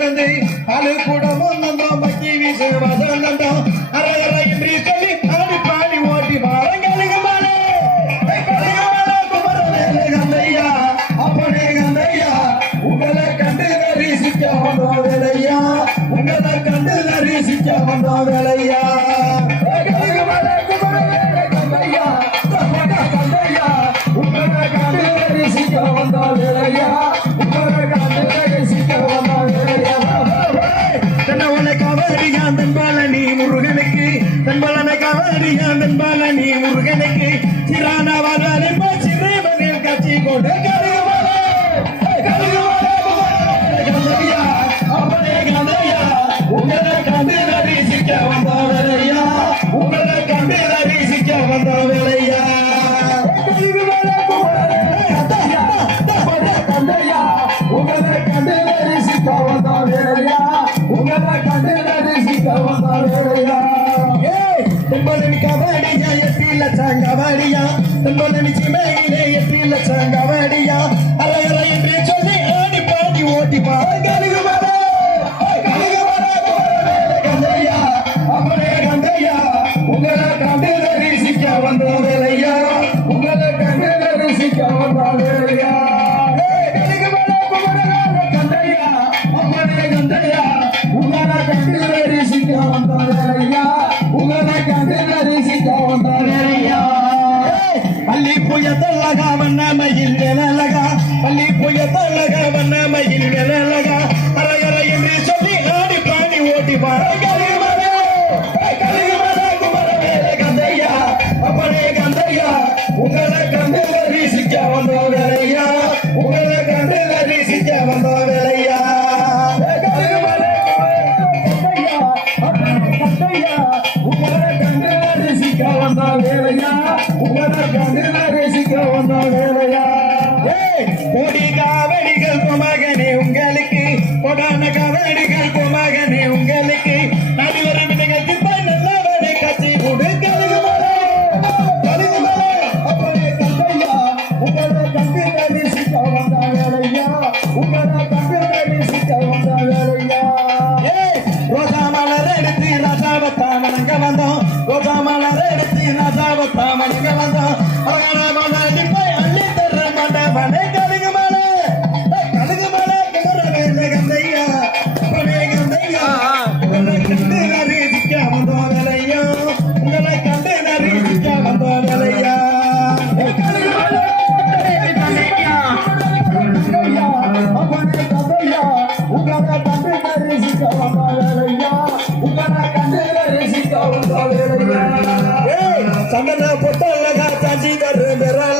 வசந்தந்தை அழுகுடமும் நம்ம மக்கி வீசு வசந்தந்தம் அரையரை முருகனுக்கு தன்பலனை கவடியா தன்பலனி முருகனுக்கு. சிரான வாழ்வாலை போச்சு காட்சி கொண்டு லட்சம் கவாடியா நம்ம நினைச்சு மேலே எட்டு லட்சம் வண்ணமயில் அழகா பள்ளி புயத்தழக வண்ணமயில் அழகா அரகர என்று சொல்லி நாடி பாடி ஓட்டி பாரு உங்களை கண்டு ரீசிக்க வந்தோ வேலையா? உங்களை கண்டு ரீசிக்க வந்தோ வேலையா? உங்களை கண்டு ரீசிக்க வந்தோ வேலையா? உங்களை கண்டு ரீசிக்க வந்தோ வேலையா? கொடி காவடிகள் பொமகனே உங்களுக்கு கொடான காவடிகள் பொமகனே உங்களுக்கு நடிவரன் நிகழ்ச்சி நல்லவனை கட்சி கொடுக்க வந்தோம். கோதாமலர் எடுத்து ராசாவத்தாமன் இங்க வந்தோம். சந்தன பொட்டல்லகா சசிதர் பெறல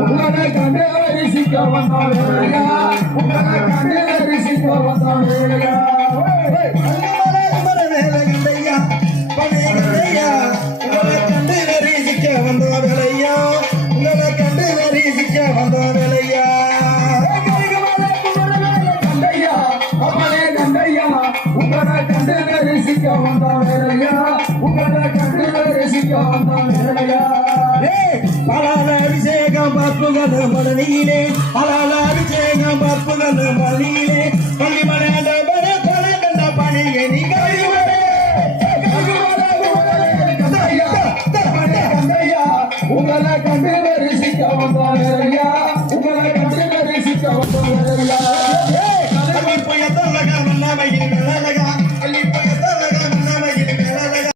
Come on, come on. ரிசிக்க வந்தாளையா உங்க கண்ணில ரிசிக்க வந்தாளையா உங்களை கண்டு ரிசிக்க வந்தாளையா பப்புகள் மடனியிலே பலால அபிஷேகம் பப்புகள் மடனியிலே பள்ளி மலையாண்ட பட பல கண்ட பணியை நீ கழிவுகளே உங்களை கண்டு தரிசிக்க வந்தாரையா உங்களை கண்டு தரிசிக்க வந்தாரையா புயத்தல்லக மன்னமையில் அழக.